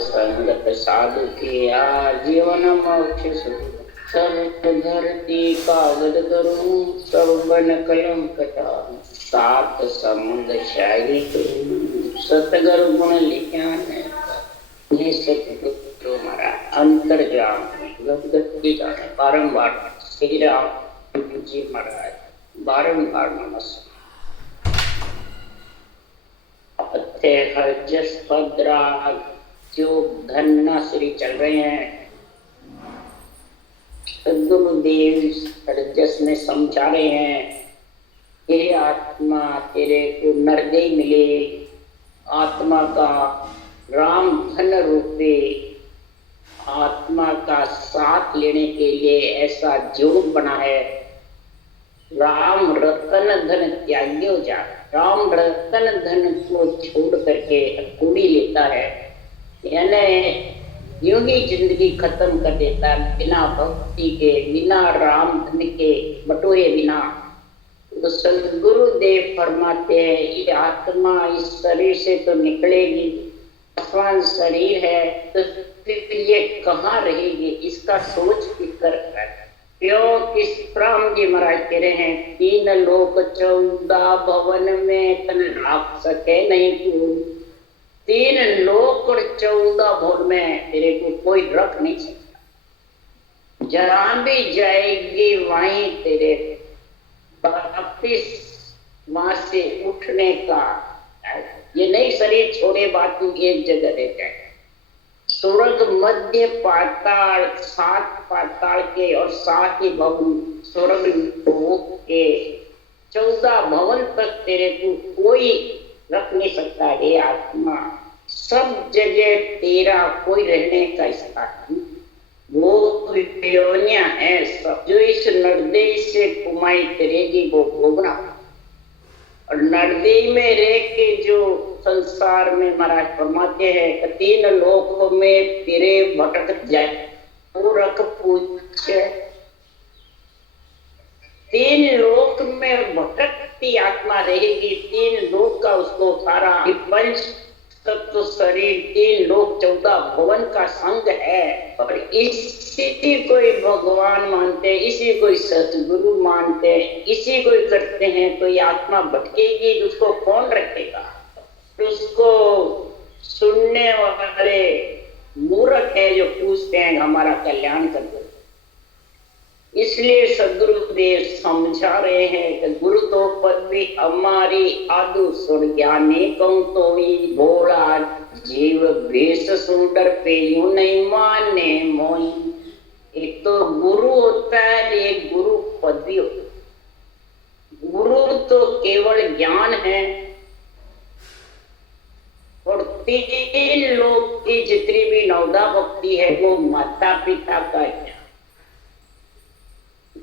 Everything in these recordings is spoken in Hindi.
संगत साधु किया जीवन मोक्ष सुख। सब धरती कागज करूं, सब बन कलम कटाऊं, सात समुद्र शायरी करूं, सतगुरु गुण लिखा है सतगुरु हमारा अंतर्जाम गति जाने बारंबार श्री राम जी महाराज बारंबार नमस्कार। जस पद्रा जो धन्ना श्री चल रहे हैं, सदगुरुदेव जस में समझा रहे हैं कि आत्मा तेरे को नरदेह मिले, आत्मा का राम धन रूपे आत्मा का साथ लेने के लिए ऐसा योग बना है। राम रतन धन त्याग्यो जा, राम रतन धन को छोड़ करके कूड़ी लेता है, यानी यूं ही जिंदगी खत्म कर देता है बिना भक्ति के, बिना राम धन के बटोरे बिना। तो सदगुरुदेव फरमाते हैं ये आत्मा इस शरीर से तो निकलेगी, आसमान शरीर है तो फिर ये कहाँ रहेगी, इसका सोच फिक्र कर। क्यों किस राम जी महाराज कह रहे हैं 3 लोक 14 भवन में तन राख सके नहीं तू, 3 लोक और 14 भवन में तेरे को कोई रख नहीं सकता। जहां भी जाएगी वहीं तेरे वापिस वहां से उठने का, ये नहीं शरीर छोड़े बात तू एक जगह रह जाए। स्वर्ग मध्य पाताल 7 पाताल के और 7 ही भवन स्वर्ग लोक के 14 भवन तक तेरे को कोई रख नहीं सकता है आत्मा। सब जगह तेरा कोई रहने का स्थान, वो योनिया है सब जो इस नरदेह से कुमाई करेगी वो भोगना। और नरदेह में रह के जो संसार में महाराज फरमाते हैं 3 लोकों में तेरे भटक जाए वो रख पूछे, 3 लोक में भटकती आत्मा रहेगी, 3 लोक का उसको सारा पंच तत्व शरीर 3 लोक 14 भवन का संग है। और इसी कोई भगवान मानते, इसी कोई सतगुरु मानते, इसी कोई करते हैं तो ये आत्मा भटकेगी, उसको कौन रखेगा? उसको सुनने वाले मूर्ख है जो पूछते हैं हमारा कल्याण कर दो। इसलिए सदगुरुदेव समझा रहे हैं कि गुरु तो पदवी हमारी आदु सुन ज्ञानी कहूं तो ही भोला जीव भेष सुंदर पे यूं नहीं माने मोई। एक तो गुरु होता है, एक गुरु पदवी होता है। गुरु तो केवल ज्ञान है और 3 लोक की जितनी भी नवदा भक्ति है वो माता पिता का ज्ञान।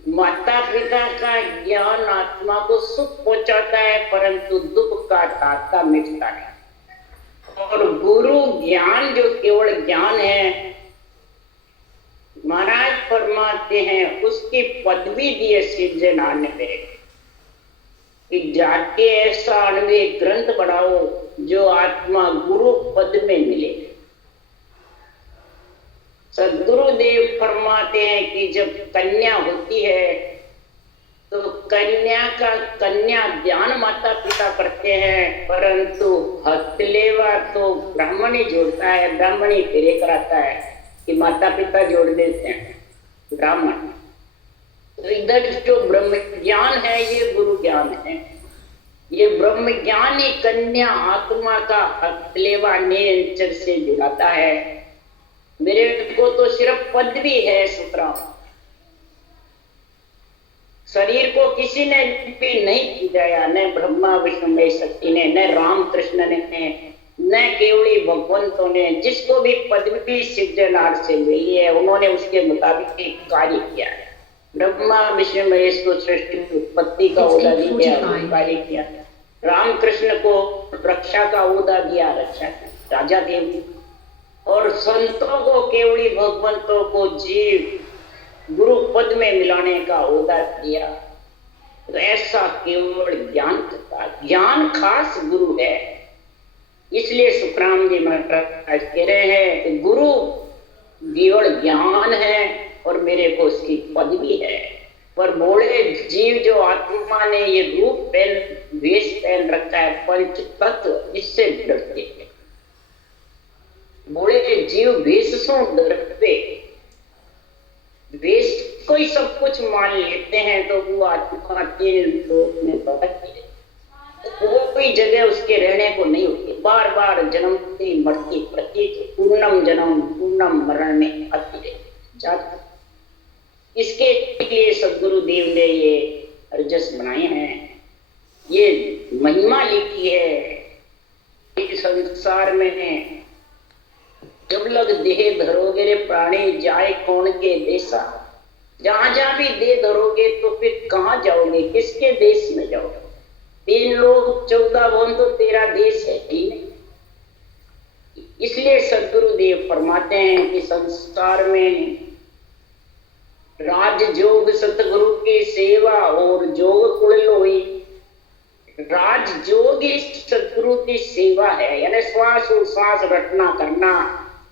माता पिता का ज्ञान आत्मा को सुख पहुंचाता है परंतु दुख का ताता मिटता है। और गुरु ज्ञान जो केवल ज्ञान है, महाराज फरमाते हैं उसकी पदवी दिए सिरजना ने कि जाके ऐसा अण्वीय ग्रंथ बढ़ाओ जो आत्मा गुरु पद में मिले। सदगुरुदेव फरमाते हैं कि जब कन्या होती है तो कन्या का कन्या ध्यान माता पिता करते हैं परंतु हथलेवा तो ब्राह्मणी जोड़ता है, ब्राह्मणी फेरे कराता है कि माता पिता जोड़ देते हैं ब्राह्मण। तो इधर जो ब्रह्म ज्ञान है ये गुरु ज्ञान है, ये ब्रह्म ज्ञान ही कन्या आत्मा का हथलेवा नेचर से जुड़ाता है। मेरे को तो सिर्फ पदवी है सुतराम, शरीर को किसी ने भी नहीं पूजाया, न ब्रह्मा विष्णु महेश शक्ति ने, न राम कृष्ण ने, न केवली भगवंतों ने। जिसको भी पदवी सिद्धनाथ से मिली है उन्होंने उसके मुताबिक एक कार्य किया है। ब्रह्मा विष्णु महेश को सृष्टि उत्पत्ति का ओहदा दिया, कार्य किया। राम कृष्ण को रक्षा का ओहदा दिया, रक्षा राजा देव। और संतों को केवली भगवंतों को जीव गुरु पद में मिलाने का ओहदा दिया। तो ऐसा केवल ज्ञान करता, ज्ञान खास गुरु है। इसलिए सुखराम जी महाराज कह रहे हैं कि गुरु केवल ज्ञान है और मेरे को उसकी पदवी है, पर बोले जीव जो आत्मा ने ये रूप पहन वेश पहन रखा है पंच तत्व, इससे डरते हैं। बोले जीव वेश से डरते, वेश को ही सब कुछ मान लेते हैं, तो वो आत्मा के लोक में बदलती है, कोई जगह उसके रहने को नहीं होती, बार बार जन्मती मरती, प्रत्येक पूर्णम जन्म पूर्णम मरण में आती जाती। इसके लिए सदगुरु देव ने ये रजस बनाए हैं, ये महिमा लिखी है। इस संसार में जब लग देह धरोगे रे प्राणी जाए कौन के देशा, जहां जहां भी देह धरोगे तो फिर कहां जाओगे, किसके देश में जाओगे? 3 लोग 14 भुवन तो तेरा देश है ही नहीं। इसलिए सदगुरु देव फरमाते हैं कि संसार में राजयोग सतगुरु की सेवा और जोग कुल लोई। राजयोग सतगुरु की सेवा है, यानी श्वास उश्वास रटना करना,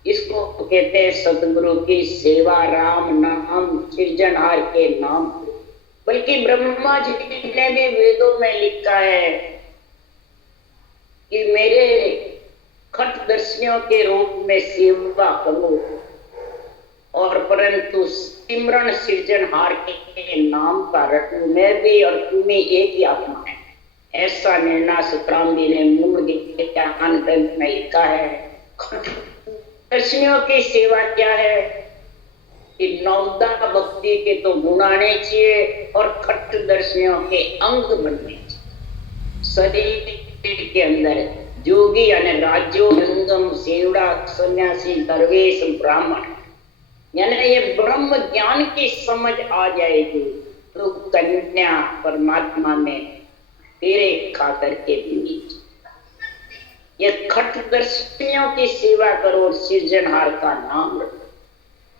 इसको कहते हैं सतगुरु की सेवा। राम नाम सृजनहार के नाम, बल्कि ब्रह्मा जी ने भी वेदों में लिखा है कि मेरे खटदर्शियों के रूप में सेवा करो, और परंतु सिमरन सृजनहार के नाम का रटू, मैं भी और तुम्हें एक ही आत्मा है। ऐसा निर्णय सुखराम जी ने मूल ज्ञान ग्रंथ में लिखा है। दर्शनियों की सेवा क्या है कि नवदा भक्ति के तो गुण आने चाहिए और खट दर्शनियों के अंग बनने चाहिए। शरीर के अंदर जोगी यानी राजो जंगम सेवड़ा सन्यासी दरवेश ब्राह्मण, यानी ये ब्रह्म ज्ञान की समझ आ जाएगी तो कन्या परमात्मा में तेरे खाकर के भी ये खट दर्शनियों की सेवा करो, सृजनहार का नाम रखो।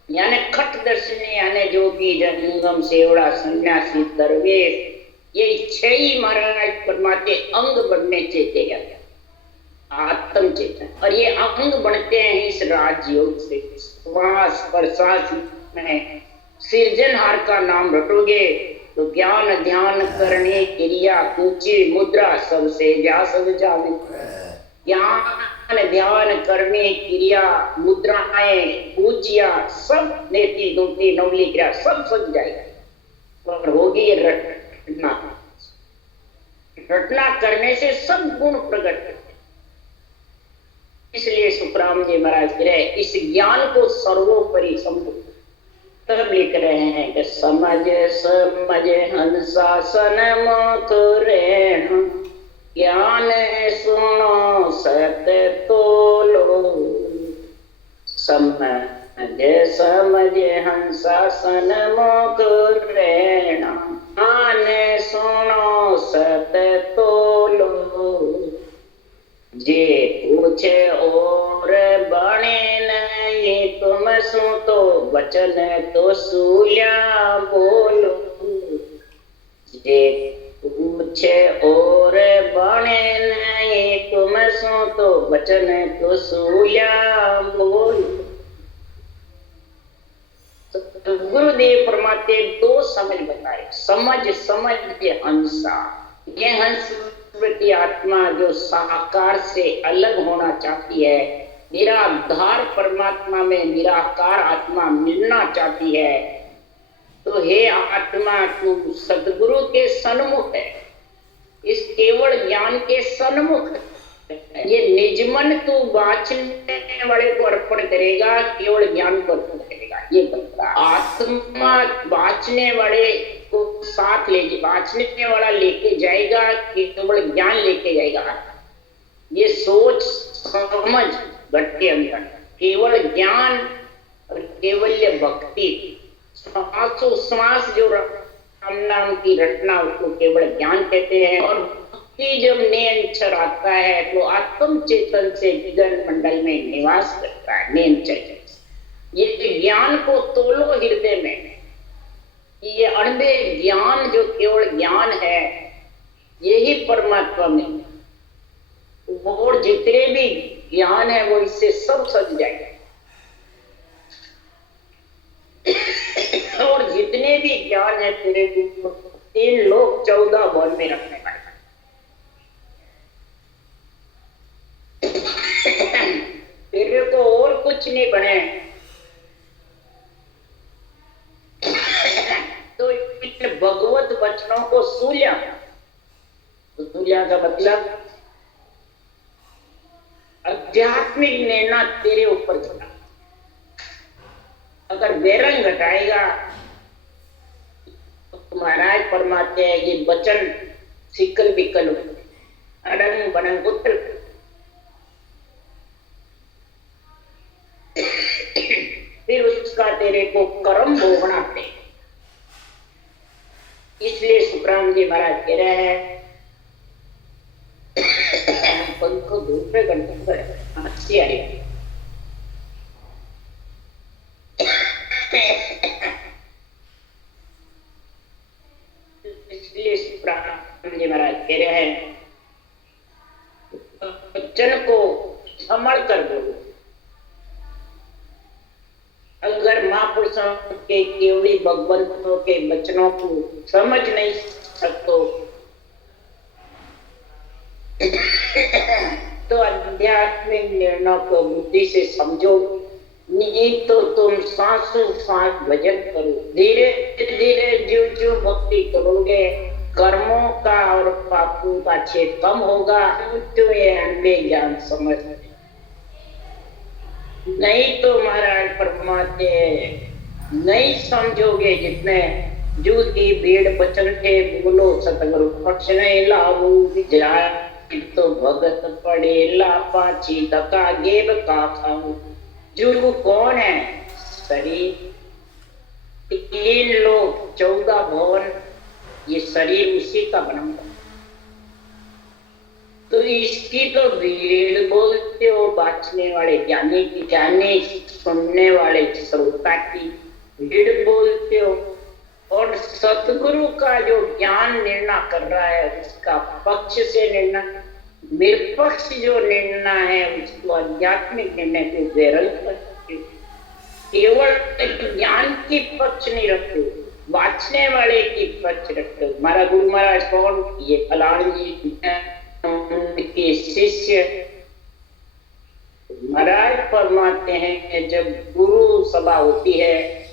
यानी खट दर्शनी यानी जोगी जंगम सेवड़ा सन्यासी दरवेश, ये 6 ही महाराज परमात्मा अंग बनने चेते जाते, आत्म चेतन, और ये अंग बनते हैं इस राजयोग से। श्वास प्रश्वास में सृजनहार का नाम रटोगे तो ज्ञान ध्यान करने क्रिया ऊंची मुद्रा सबसे जा सब जावे। ज्ञान ध्यान करने क्रिया मुद्राएं ऊंचिया सब नेति दूती नवली क्रिया सब सज जाएगी, और होगी रटना। रटना करने से सब गुण प्रकट करते। इसलिए सुखराम जी महाराज कह रहे इस ज्ञान को सर्वोपरि समझो। तब लिख रहे हैं कि समझ समझ हंसासन मुख रेण, ज्ञान सुनो सत तोलो। समझ समझ हंसासन मुख रेण, ज्ञान सुनो सत तोलो। जे पूछे और बने नहीं तुम सु तो वचन तो सूया बोलो। जे पूछे और बने नहीं तुम सु तो वचन तो सूया बोलो। तो गुरुदेव परमात्मा 2 समझ बताए। समझ समझ के हंसा, ये हंस प्रति आत्मा जो साकार से अलग होना चाहती है, निराधार परमात्मा में निराकार आत्मा मिलना चाहती है, तो हे आत्मा तू सदगुरु के सन्मुख है, इस केवल ज्ञान के सन्मुख है। ये निजमन तू बांचने वाले को अर्पण करेगा, केवल ज्ञान को अर्पण करेगा। ये बता आत्मा बांचने वाले को साथ ले, बांचने वाला लेके जाएगा, केवल ज्ञान लेके जाएगा। ये सोच समझ भट्ट के अंदर केवल ज्ञान और केवल्य भक्ति, श्वास जो राम नाम की रटना उसको केवल ज्ञान कहते हैं। और भक्ति जब नियंचर आता है तो आत्म चेतन से विगन मंडल में निवास करता है। नियंचर ये ज्ञान को तोलो हृदय में, ये अणबे ज्ञान जो केवल ज्ञान है यही परमात्मा में, और जितने भी ज्ञान है वो इससे सब सज जाएगा। और जितने भी ज्ञान है तेरे को 3 लोग 14 भवन में रखने पाएगा। तेरे को और कुछ नहीं बने तो इन भगवत वचनों को सूल्या, तो सूल्या का मतलब आध्यात्मिक निर्णय तेरे ऊपर चला। अगर वैरंग घटाएगा तो महाराज फरमाते हैं कि वचन सिकल बिकल अड़ंग बनंग उत्तल। फिर उसका तेरे को कर्म भोगना पड़ेगा। इसलिए सुखराम जी महाराज कह रहे हैं पंखो दूसरे घंटे पर हंसी आ रही। इसलिए सुखराम जी महाराज कह रहे हैं वचन को संभल कर बोलो। अगर महापुरुषों के केवली भगवंतों के वचनों को समझ नहीं सकते तो आध्यात्मिक निर्णय को बुद्धि से समझो, नहीं तो तुम सांसों सांस भजन करो। धीरे धीरे जो जो भक्ति करोगे कर्मों का और पापों का छेद कम होगा। तो ये अन्य ज्ञान समझ नहीं तो महाराज परमात्मा नहीं समझोगे। जितने जूती भीड़ बचन थे बोलो सतगुरु पक्ष नहीं लाऊ जाए तो भगत पड़े ला पाची धका गेब का खाऊ। जुगु कौन है? शरीर। 3 लोग 14 भवन, ये शरीर उसी का बना हुआ। तो इसकी तो भीड़ बोलते हो बाँचने वाले ज्ञानी की, ज्ञानी सुनने वाले श्रोता की भीड़ बोलते हो। और सतगुरु का जो ज्ञान निर्णय कर रहा है उसका पक्ष से निर्णय, निरपक्ष जो निर्णय है उसको आध्यात्मिक निर्णय को विरल करते हो। केवल ज्ञान की पक्ष नहीं रखते, बाँचने वाले की पक्ष रखते हो। हमारा गुरु महाराज कौन? ये फलान जी के शिष्य। महाराज फरमाते हैं जब गुरु सभा होती है,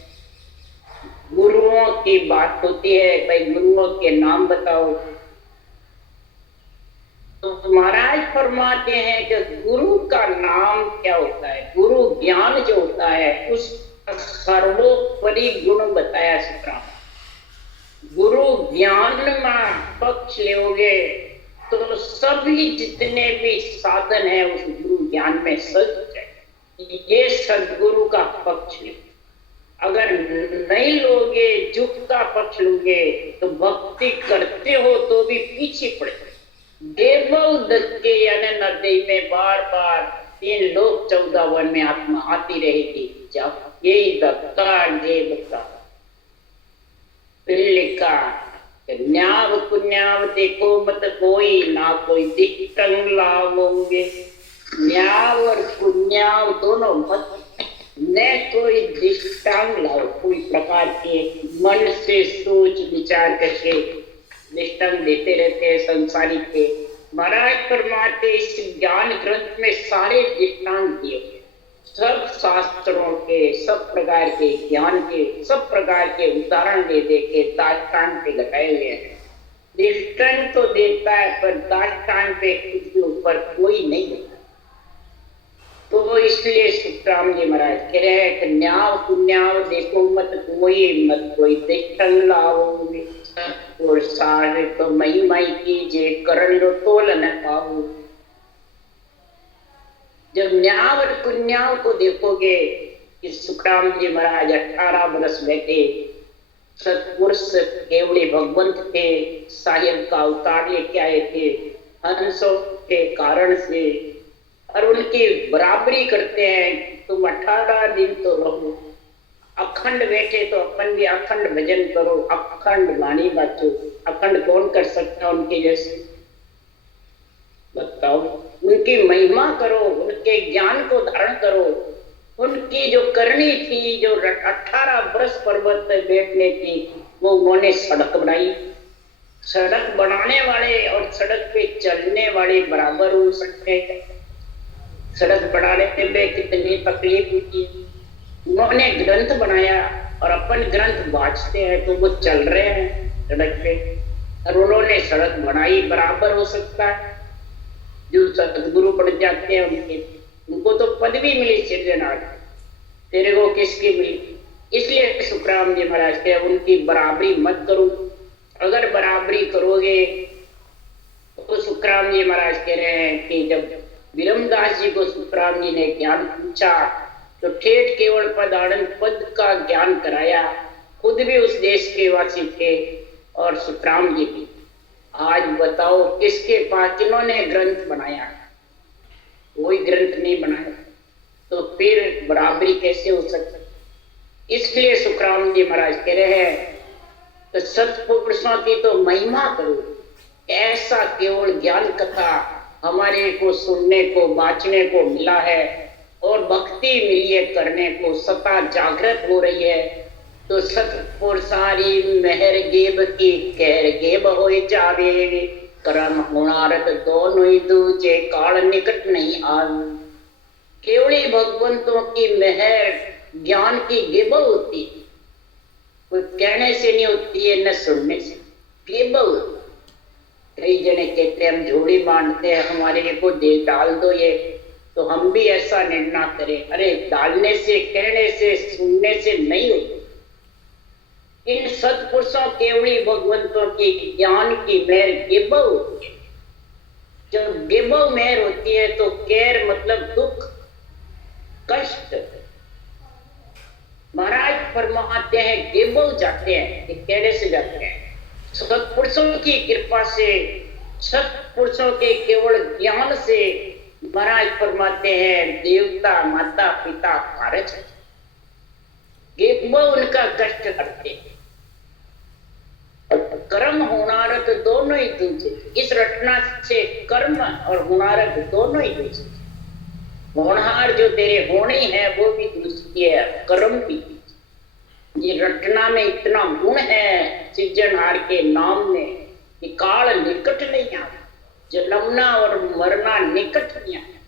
गुरुओं की बात होती है, भाई गुरुओं के नाम बताओ, तो महाराज फरमाते हैं कि गुरु का नाम क्या होता है? गुरु ज्ञान जो होता है उसका सर्वोपरि गुण बताया सुखराम। गुरु ज्ञान में पक्ष लोगे तो सभी जितने भी साधन है उस गुरु ज्ञान में सज जाए। ये सदगुरु का पक्ष है। अगर नहीं लोगे, जुग का पक्ष लोगे तो भक्ति करते हो तो भी पीछे पड़े। देवल दत्ते यानी नदी में बार बार 3 लोग 14 वन में आत्मा आती रहेगी। जब यही दत्ता देवता लिखा न्याव कुन्याव देखो मत कोई ना कोई दिक्कत लाओगे। न्याव और कुन्याव दोनों मत, न कोई दृष्टांग लाओ। कोई प्रकार के मन से सोच विचार करके दृष्टांग देते रहते हैं संसारिक के। महाराज फरमाते इस ज्ञान ग्रंथ में सारे दृष्टांत दिए, सब शास्त्रों के, सब प्रकार के ज्ञान के, सब प्रकार के उदाहरण दे दे के दाष्टान्त पे घटाए हुए हैं। दृष्टांत तो देता है पर दाष्टान्त पे उसके ऊपर कोई नहीं देता। तो इसलिए सुखराम जी महाराज कह रहे हैं कि न्याव पुण्याव देखो मत कोई दृष्टांत लाओगे। और सारे तो मई मई कीजिए करण लो तोल न पाओ। जब न्याव और पुण्याव को देखोगे कि सुखराम जी महाराज 18 वर्ष बैठे, सत्पुरुष केवली भगवंत थे, साहिब का अवतार लेके आए थे हंसों के कारण से, और उनकी बराबरी करते हैं। तुम 18 दिन तो रहो, अखंड बैठे तो अपन भी अखंड भजन करो, अखंड वाणी बाचो। अखंड कौन कर सकता उनके जैसे? बताओ। उनकी महिमा करो, उनके ज्ञान को धारण करो। उनकी जो करनी थी, जो 18 वर्ष पर्वत पर बैठने की, वो उन्होंने सड़क बनाई। सड़क बनाने वाले और सड़क पे चलने वाले बराबर हो सकते हैं। सड़क बनाने में कितनी तकलीफ होती है। उन्होंने ग्रंथ बनाया और अपन ग्रंथ बांटते हैं तो वो चल रहे हैं सड़क पे, और उन्होंने सड़क बनाई, बराबर हो सकता है। जो सदगुरु बन जाते हैं उनको तो पदवी मिली सिद्धनाथ, तेरे को किसकी मिली? इसलिए सुखराम जी महाराज के उनकी बराबरी मत करो। अगर बराबरी करोगे तो सुखराम जी महाराज कह रहे हैं कि जब विरमदास जी को सुखराम जी ने ज्ञान पूछा तो ठेठ केवल पद आनंद पद का ज्ञान कराया। खुद भी उस देश के वासी थे और सुखराम जी भी। आज बताओ किसके पास, किन्होंने ग्रंथ बनाया? कोई ग्रंथ नहीं बनाया, तो फिर बराबरी कैसे हो सकती? इसलिए सुखराम जी महाराज कह रहे हैं तो सत्पुरुषों की तो महिमा करो। ऐसा केवल ज्ञान कथा हमारे को सुनने को बांचने को मिला है और भक्ति मिली है करने को, सता जागृत हो रही है। तो सतपुर सारी मेहर गेब की कहर गेब हो जावे, कर्म गुणारत दोनों ही दूजे काल निकट नहीं आवे। केवली भगवंतों की मेहर ज्ञान की गेब होती, कोई कहने से नहीं होती है न सुनने से, गेब। कई जने कहते हैं हम झोली बांधते हैं, हमारे को दे डाल दो ये, तो हम भी ऐसा निर्णय करें। अरे डालने से, कहने से, सुनने से नहीं होती। इन सत्पुरुषों केवली भगवंतों की ज्ञान की मेहर गेब होती है। जब गेब मेहर होती है तो केर मतलब दुख कष्ट। महाराज फरमाते हैं गेब जाते हैं, कि कहने से जाते हैं। सत्पुरुषों की कृपा से, सत्पुरुषों के केवल ज्ञान से महाराज फरमाते हैं देवता माता पिता कारज गेब उनका कष्ट करते हैं। कर्म होनारत दोनों ही दूसरे, इस रटना से कर्म और होनारत दोनों ही दूसरे। होनहार जो तेरे होने है वो भी दूसरी है, कर्म भी। ये रटना में इतना गुण है सिज्जनहार के नाम में कि काल निकट नहीं आता, जन्मना और मरना निकट नहीं आता,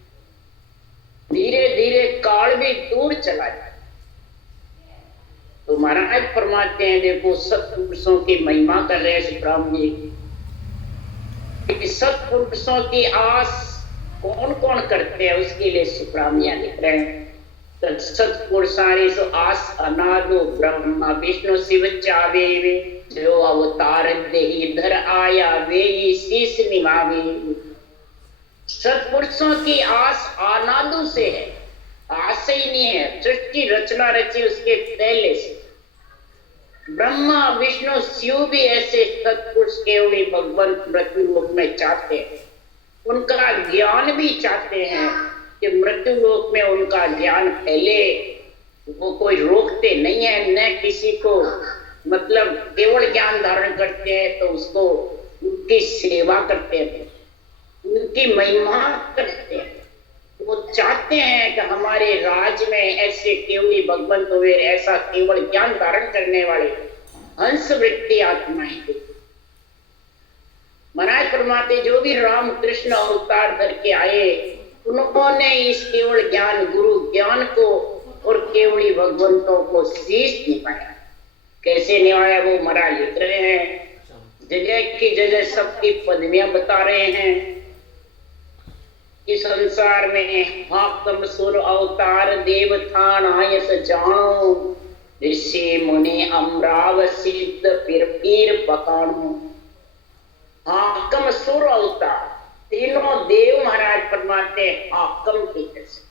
धीरे धीरे काल भी दूर चला जाए। तो महाराज फरमाते हैं, देखो सत्पुरुषों की महिमा कर रहे हैं सुखराम जी। सत्पुरुषों की आस कौन कौन करते हैं उसके लिए सुखराम जी लिख रहे हैं। तो सत्पुरुषारी सो आस अनादो ब्रह्मा विष्णु शिव चावे, जो अवतार देही धर आया वे शीश निभावे। सत्पुरुषों की आस अनादु से है, आस ही नहीं है। सृष्टि रचना रची उसके पहले से। ब्रह्मा विष्णु शिव भी ऐसे सत्पुरुष केवली भगवंत मृत्यु लोक में चाहते हैं, उनका ज्ञान भी चाहते हैं कि मृत्यु लोक में उनका ज्ञान फैले। वो कोई रोकते नहीं है, न किसी को, मतलब केवल ज्ञान धारण करते हैं तो उसको उनकी सेवा करते हैं, उनकी महिमा करते हैं। वो चाहते हैं कि हमारे राज्य में ऐसे केवली भगवंत हुए, ऐसा केवल ज्ञान धारण करने वाले हंस वृत्ति आत्माएं। महाराज फरमाते जो भी राम कृष्ण अवतार धर के आए उन्होंने इस केवल ज्ञान गुरु ज्ञान को और केवली भगवंतों को शीश निभाया। कैसे निभाया वो महाराज लिख रहे हैं, जगह की जगह सबकी पदवियां बता रहे हैं। इस संसार में हाकम सुर अवतार देव थान आयस जानो, ऋषि मुनि अमराव सिद्ध फिर पीर पकानो। हाकम सुर अवतार तीनों देव महाराज फरमाते हाकम की जैसे,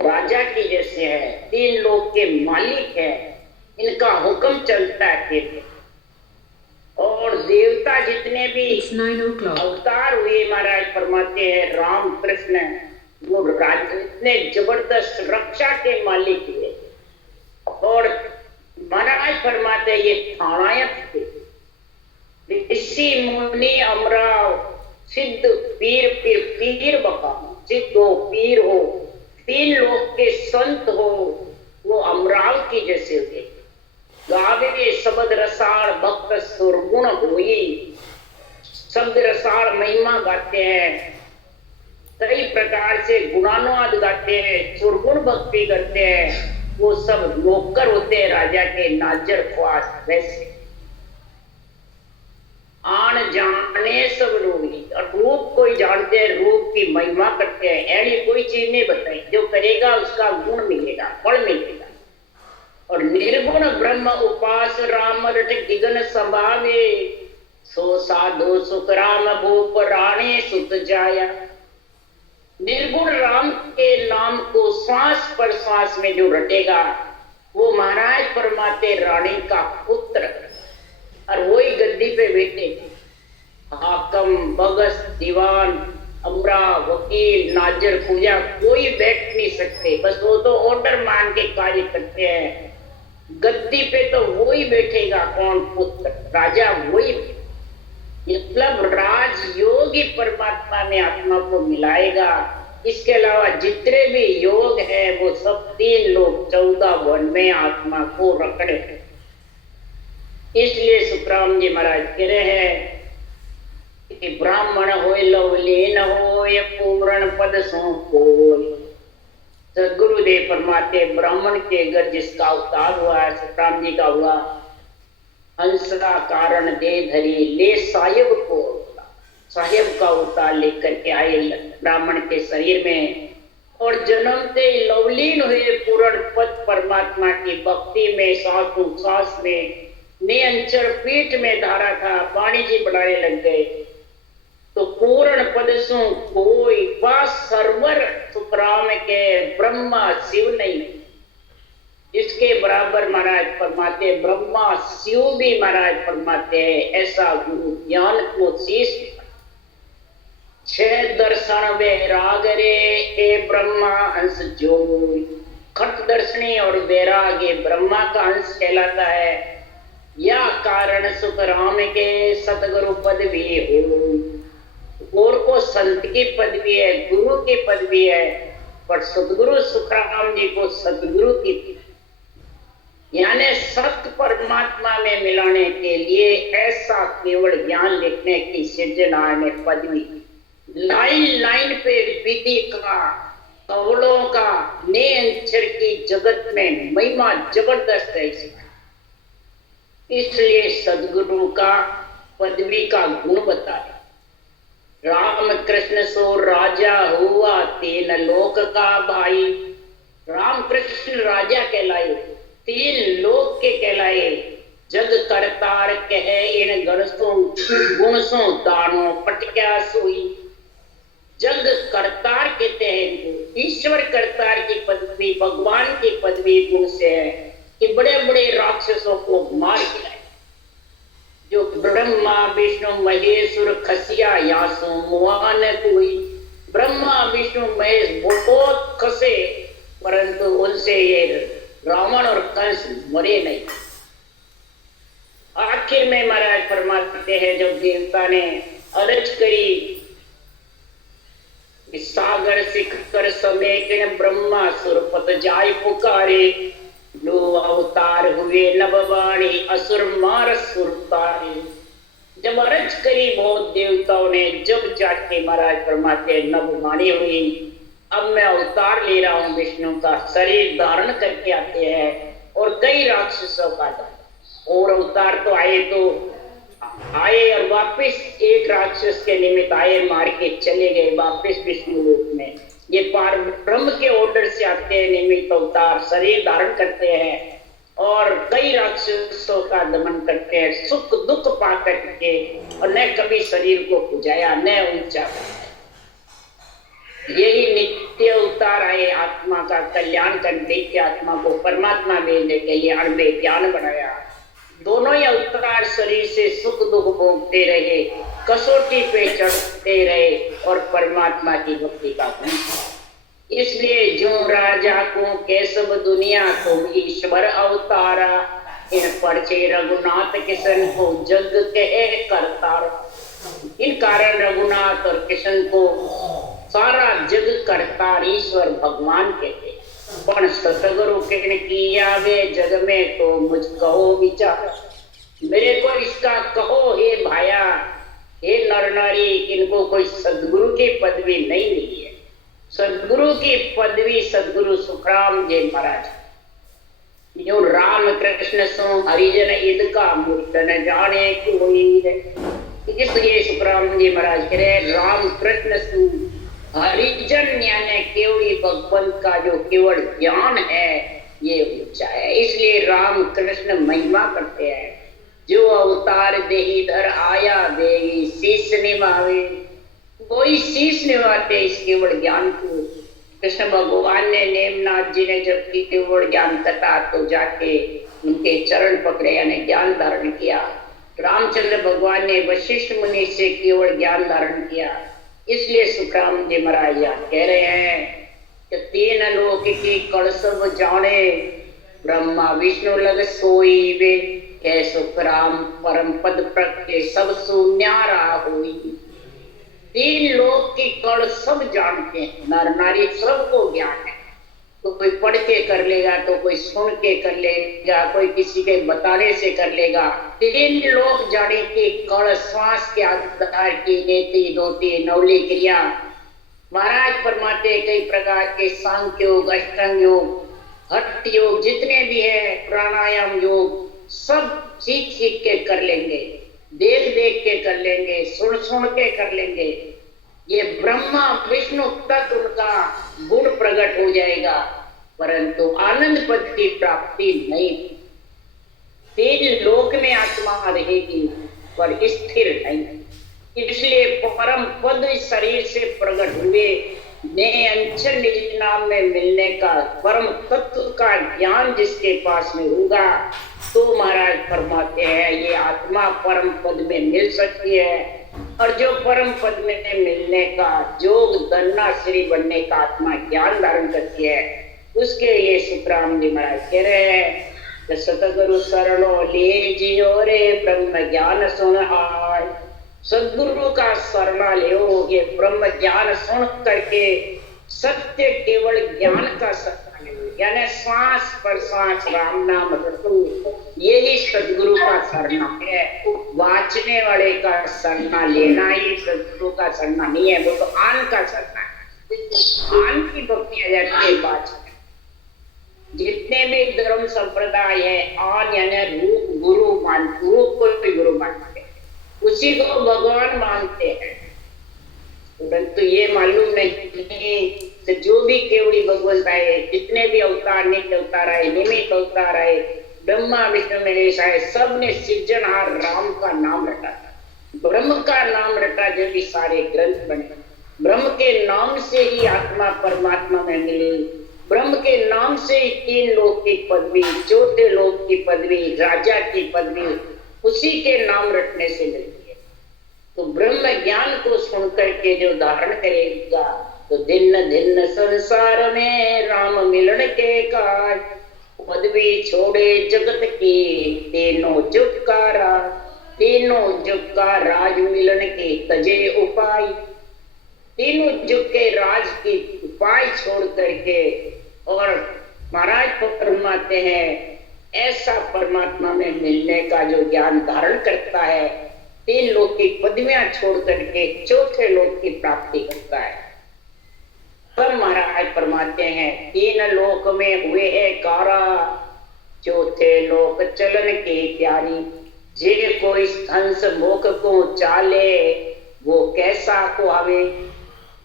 राजा की जैसे है, तीन लोग के मालिक है, इनका हुक्म चलता है फिर। और देवता जितने भी अवतार हुए महाराज फरमाते हैं राम कृष्ण, वो इतने जबरदस्त रक्षा के मालिक हुए। और महाराज फरमाते हैं ये थानायक थे। ऋषि मुनि अमराव सिद्ध पीर पीर पीर बका, सिद्ध हो, पीर हो, तीन लोक के संत हो, वो अमराव की जैसे हुए। गावे शब्द रसाल भक्त सुरगुण होई, शब्द रसाल महिमा गाते हैं, कई प्रकार से गुणानुवाद गाते हैं, सुरगुण भक्ति करते हैं, वो सब नौकर होते हैं राजा के, नाजर ख्वास वैसे। आन जाने सब लोग, और रूप कोई जानते हैं, रूप की महिमा करते हैं, ऐसी कोई चीज नहीं बताई, जो करेगा उसका गुण मिलेगा, फल मिलेगा। और निर्गुण ब्रह्म उपास राम रट दिगन संभावे, सो साधु सुख राम भूप राणे सुत जाया। निर्गुण राम के नाम को श्वास पर श्वास में जो रटेगा, वो महाराज परमात्मा रानी का पुत्र, और वही गद्दी पे बैठे, हाकम बगस दीवान अमरा वकील नाजर पूजा कोई बैठ नहीं सकते, बस वो तो ऑर्डर मान के कार्य करते हैं। गद्दी पे तो वही बैठेगा, कौन? पुत्र, राजा वही। मतलब राजयोगी परमात्मा में आत्मा को मिलाएगा। इसके अलावा जितने भी योग है वो सब तीन लोग 14 वन में आत्मा को रखने हैं। इसलिए सुखराम जी महाराज कह रहे हैं कि ब्राह्मण होय लवलीन होय पूर्ण पद सो कोय। सदगुरुदेव परमात्मा ब्राह्मण के घर जिसका अवतार हुआ है, सुखराम जी का हुआ, हंसरा कारण दे धरी ले साहेब को, साहेब का अवतार लेकर के आए ब्राह्मण के शरीर में, और जन्मते लवलीन हुए पूर्ण पद परमात्मा की भक्ति में, सांस में, नियंचर पीठ में धारा था, वाणी जी बढ़ाने लग गए। तो पूर्ण पद सु कोई पास सर्वर सुखराम के ब्रह्मा शिव नहीं, इसके बराबर महाराज फरमाते ब्रह्मा शिव भी महाराज फरमाते हैं। ऐसा गुरु ज्ञान को शीश 6 दर्शन वैराग रे ए ब्रह्मा अंश जो, खट दर्शनी और वैराग ये ब्रह्मा का अंश कहलाता है। या कारण सुख राम के सतगुरु पद भी हो, और को संत की पदवी है, गुरु की पदवी है, पर सतगुरु सुखराम जी को सतगुरु की, यानी सत्य परमात्मा में मिलाने के लिए ऐसा केवल ज्ञान लिखने की सिर्जना ने पदवी, लाइन लाइन पे विधि का, कवलों का, नेंचर की जगत में महिमा जबरदस्त है। इसलिए सदगुरु का पदवी का गुण बताए। राम कृष्ण सो राजा हुआ तीन लोक का भाई। राम कृष्ण राजा कहलाए, 3 लोक के कहलाए। जग करतार कहे इन गणसों गुणसों दानों पटक्या सोई। जग करतार कहते हैं, ईश्वर करतार की पदवी, भगवान की पदवी गुण से है कि बड़े बड़े राक्षसों को मार गिराए। जो ब्रह्मा विष्णु महेश्वर खसिया यासो मुआन कोई। ब्रह्मा विष्णु महेश बहुत खसे, परंतु उनसे ये रावण और कंस मरे नहीं। आखिर में महाराज फरमाते हैं, जब देवता ने अर्ज करी, सागर शिखर समेत ब्रह्मा सुरपत जाय पुकारे। लो अवतार हुए नववाणी असुर मार सुरतारे। जब अर्ज करी बहुत देवताओं ने, जब जाके महाराज फरमाते नववाणी हुई, अब मैं अवतार ले रहा हूँ, विष्णु का शरीर धारण करके आते हैं, और कई राक्षसों का और अवतार तो आए और वापस एक राक्षस के निमित्त आए, मार के चले गए वापस विष्णु रूप में। ये पार ब्रह्म के ऑर्डर से आते हैं, निमित्त अवतार शरीर धारण करते हैं और कई राक्षसों का दमन करते हैं, सुख दुख पा करके, और न कभी शरीर को पुजाया न ऊंचा। यही नित्य अवतार आए आत्मा का कल्याण करने के, आत्मा को परमात्मा भेजने के लिए अणबे ज्ञान बनाया। दोनों ही अवतार शरीर से सुख दुख भोगते रहे, कसौटी पे चढ़ते रहे और परमात्मा की भक्ति का गुण। इसलिए जो राजा को केशव दुनिया को ईश्वर अवतारा, इन परचे रघुनाथ किशन को जग कहे करतार। इन कारण रघुनाथ और किशन को सारा जग करता ईश्वर भगवान कहते। पण सतगुरु कहने किया वे जग में तो मुझ कहो विचार, मेरे को इसका कहो हे भाया, हे नर नारी, इनको कोई सदगुरु की पदवी नहीं मिली है। सदगुरु की पदवी सदगुरु सुखराम जी महाराज, जो राम कृष्ण सो हरिजन ईद का मूर्त न जाने कोई रे। इसलिए सुखराम जी महाराज कह रहे राम कृष्ण सु हरिजन यानी केवली भगवंत का जो केवल ज्ञान है ये ऊंचा है। इसलिए राम कृष्ण महिमा करते हैं, जो अवतार देही धर आया देही शीश निभावे, कोई शीश निभाते इस केवल ज्ञान को। कृष्ण भगवान ने नेमनाथ जी ने जब की केवल ज्ञान कथा तो जाके उनके चरण पकड़े यानी ज्ञान धारण किया। रामचंद्र भगवान ने वशिष्ठ मुनि से केवल ज्ञान धारण किया। इसलिए सुखराम जी महाराज कह रहे हैं कि तीन लोक की कड़ सब जाने, ब्रह्मा विष्णु लग सोई वे, कह सुखराम परम पद प्रत्ये सब सुन्यारा होई। तीन लोक की कड़ सब जानते हैं, नर नारी सबको ज्ञान है। तो कोई पढ़ के कर लेगा, तो कोई सुन के कर लेगा, कोई किसी के बताने से कर लेगा। तीन लोग जाने की कड़ श्वास के आधार की नेति दोती नवली क्रिया। महाराज फरमाते कई प्रकार के सांख्य योग, अष्टांग योग, हठ योग जितने भी है, प्राणायाम योग, सब सीख सीख के कर लेंगे, देख देख के कर लेंगे, सुन सुन के कर लेंगे। ये ब्रह्मा विष्णु तक उनका गुण प्रकट हो जाएगा, परंतु आनंद पद की प्राप्ति नहीं। तीन लोक में आत्मा रहेगी पर स्थिर नहीं। इसलिए परम पद शरीर से प्रकट हुए ने अंचल निज नाम में मिलने का परम तत्व का ज्ञान जिसके पास में होगा, तो महाराज फरमाते हैं ये आत्मा परम पद में मिल सकती है। और जो परम पद में मिलने का जोग धन्ना श्री बनने का आत्मा ज्ञान धारण करती है, उसके लिए सुखराम जी महाराज कह रहे हैं कि सतगुरु शरणो ले जियो रे ब्रह्म ज्ञान सुन आय। सदगुरु का शरणा ले, ये ब्रह्म ज्ञान सुन करके सत्य केवल ज्ञान का शरणा ले, यानी श्वास पर श्वास राम नाम रटो, यही सदगुरु का शरणा है। वाचने वाले का शरणा लेना ही सदगुरु का शरणा नहीं है, वो तो आन का शरणा है। आन की भक्ति आ जाती है वाचन। जितने भी धर्म संप्रदाय है, आन यानी रूप गुरु मानते, रूप को भी गुरु मानते हैं, उसी को भगवान मानते हैं। परंतु ये मालूम नहीं कि जो भी केवली भगवंत आए, जितने भी अवतार, नित्य अवतार आए, निमित्त अवतार आए, ब्रह्मा विष्णु महेश आए, सब ने सृजनहार राम का नाम रटा, ब्रह्म का नाम रटा, जो भी सारे ग्रंथ बने। ब्रह्म के नाम से ही आत्मा परमात्मा में मिली, ब्रह्म के नाम से ही तीन लोक की पदवी, चौथे लोक की पदवी, राजा की पदवी उसी के नाम रटने से मिलती है। तो ब्रह्म ज्ञान को सुन करके जो धारण करेगा, तो दिन दिन संसार में राम मिलन के काज, पदवी छोड़े जगत की तीनों जुग का राज, तीनों जुग का राज मिलन के तजे उपाय। तीनों जुग के राज की उपाय छोड़ करके, और महाराज फरमाते हैं ऐसा परमात्मा में मिलने का जो ज्ञान धारण करता है, तीन लोक की पदवियां छोड़ करके चौथे लोक की प्राप्ति करता है। पर महाराज फरमाते हैं तीन लोक में हुए है कारा, चौथे लोक चलन के प्यारी। जे कोई हंस मोख को चाले, वो कैसा को आवे।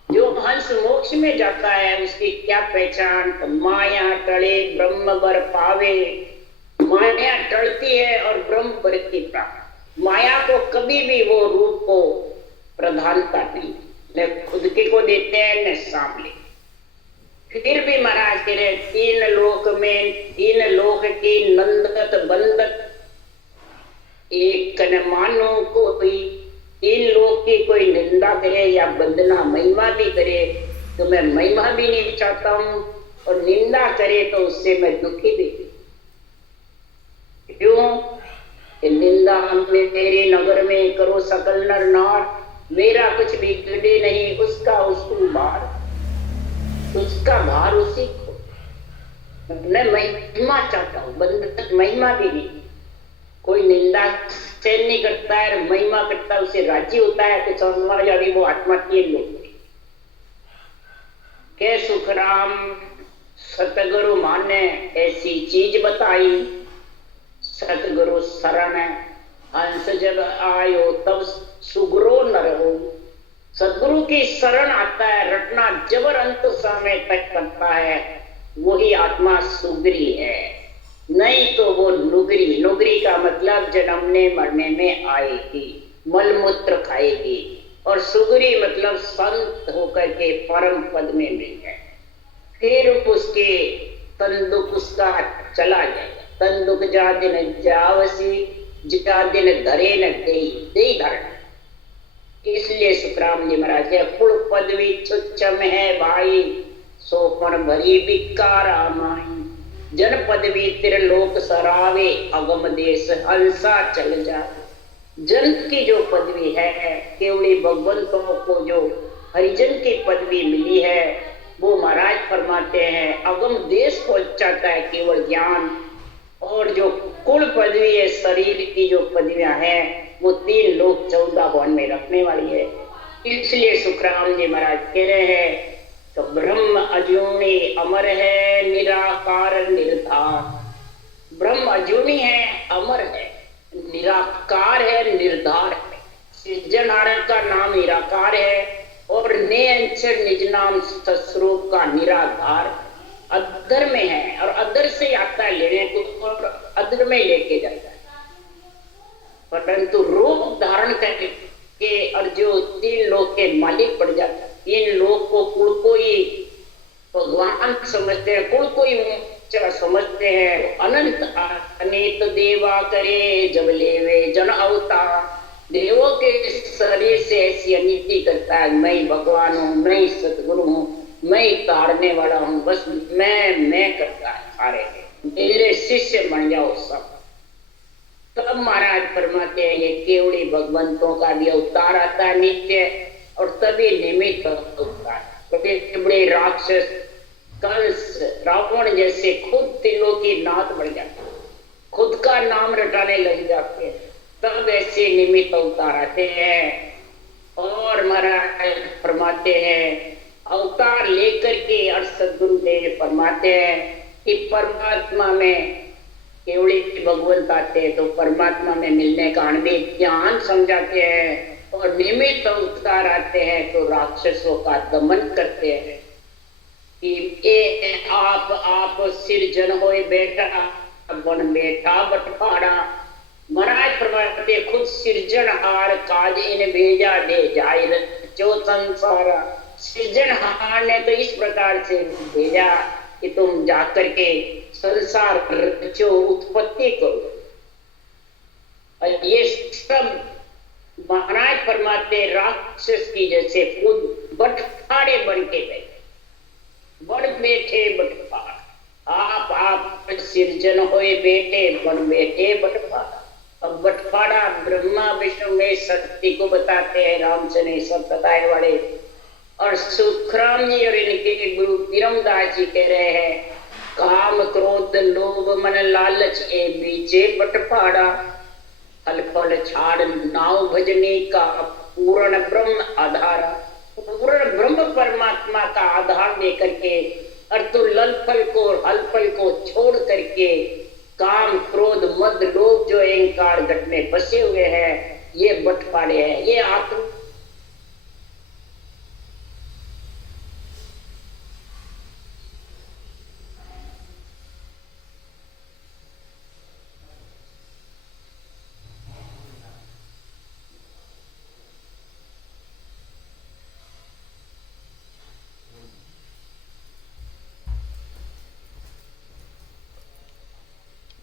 जो हंस मोक्ष में जाता है उसकी क्या पहचान, तो माया टले ब्रह्म बर पावे। माया टलती है और ब्रह्म बर की प्राप्ति। माया को कभी भी वो रूप को प्रधानता नहीं, न खुद के को देते हैं न सामने। फिर भी महाराज कह रहे तीन लोक में, तीन लोक की नंदत बंदत एक कन मानो कोई। तीन लोक की कोई निंदा करे या वंदना महिमा भी करे तो मैं महिमा भी नहीं चाहता हूं, और निंदा करे तो उससे मैं दुखी भी। क्यों? कि निंदा मेरे नगर में करो सकल नर नार, मेरा कुछ बिगड़े नहीं उसका उसको भार, उसका भार उसी को। मैं महिमा चाहता हूँ, बंधक महिमा भी नहीं। कोई निंदा सहन नहीं करता है, महिमा करता है, उसे राजी होता है, कुछ समझ आ गई, वो आत्मा के लोग के सुखराम सतगुरु माने ऐसी चीज बताई, सतगुरु शरण हंस जब आयो तब सुगुरु न रहो। सदगुरु की शरण आता है, रटना जबर अंत समय तक करता है, वही आत्मा सुगरी है, नहीं तो वो नुगरी। नुगरी का मतलब जन्मने मरने में आएगी, मलमूत्र खाएगी। और सुगरी मतलब संत होकर के परम पद में मिल जाए, फिर उसके तन दुख उसका चला जाएगा। तन दुख जा दिन जावसी, जा दिन धरे न दे धरण। इसलिए सुखराम जी महाराज के कुल पदवी तुच्छम है भाई, सोपन भरी बिकारा माई। जन पदवी त्रिलोक सरावे, अगम देश हंसा चल जाए। जन की जो पदवी है, केवली भगवंतों को जो हरिजन की पदवी मिली है, वो महाराज फरमाते हैं अगम देश पहुंचाता है केवल ज्ञान। और जो कुल पदवी है, शरीर की जो पदवियां हैं, वो 3 लोक 14 भवन में रखने वाली है। इसलिए सुखराम जी महाराज कह रहे हैं तो ब्रह्म अजूनी अमर है, निराकार निर्धार। ब्रह्म अजूनी है, अमर है, निराकार है, निर्धार है। सृजनहार का नाम निराकार है और निरंतर निज नाम सस्वरूप का निराधार अदर में है, और अदर से आता है लेने को और अदर में लेके जाता है। परंतु रूप धारण करके और जो 3 लोक के मालिक पड़ जाता है, इन लोग को कुल कोई भगवान समझते हैं, कुल कोई समझते हैं। अनंत अनेक देवा करे जब लेवे जन अवतार। देवों के शरीर से ऐसी अनिति करता है, मैं भगवान हूँ, मैं सतगुरु हूँ, मैं तारने वाला हूँ, बस मैं करता है सारे, मेरे शिष्य बन जाओ सब। तब महाराज फरमाते हैं ये केवली भगवंतों का भी अवतार आता है नित्य, और तभी निमित्त होता है। बड़े राक्षस कंस रावण जैसे खुद तिलों की नाथ बढ़ जाते, खुद का नाम रटाने लग जाते हैं, तब ऐसे निमित्त अवतार आते हैं। और महाराज फरमाते हैं अवतार लेकर के, और सद्गुरुदेव फरमाते हैं कि परमात्मा में केवली भगवंत आते हैं तो परमात्मा में मिलने का अनुभव ज्ञान समझाते हैं, और निमित्त अवतार आते हैं तो राक्षसों का दमन करते हैं कि आप सिरजन होए बेटा, बन बेटा बटफाड़ा। महाराज फरमाते खुद सिरजनहार काज इन भेजा दे जाय जो संसारा। सिरजनहार ने तो इस प्रकार से भेजा कि तुम जाकर के संसार रचो, उत्पत्ति करो। और ये सब महाराज फरमाते राक्षस की जैसे खुद बटफाड़े बन के बैठे, बन बैठे बटफाड़। आप सिरजन होए बेटे, बन बैठे बटफाड़ा। अब बटफाड़ा ब्रह्मा विष्णु में शक्ति को बताते हैं, राम से नहीं सब बताए वाले। और सुखराम जी और इनके गुरु धीरमदास जी कह रहे हैं काम क्रोध लोभ मन लालच ए बीचे बटफाड़ा। फल फल छाड़ नाव भजने का पूर्ण ब्रह्म आधार। पूर्ण ब्रह्म परमात्मा का आधार लेकर के, और तू लल फल को और हल फल को छोड़ करके काम क्रोध मद लोभ जो अहंकार घट में बसे हुए हैं, ये बटफाड़े हैं। ये आत्मा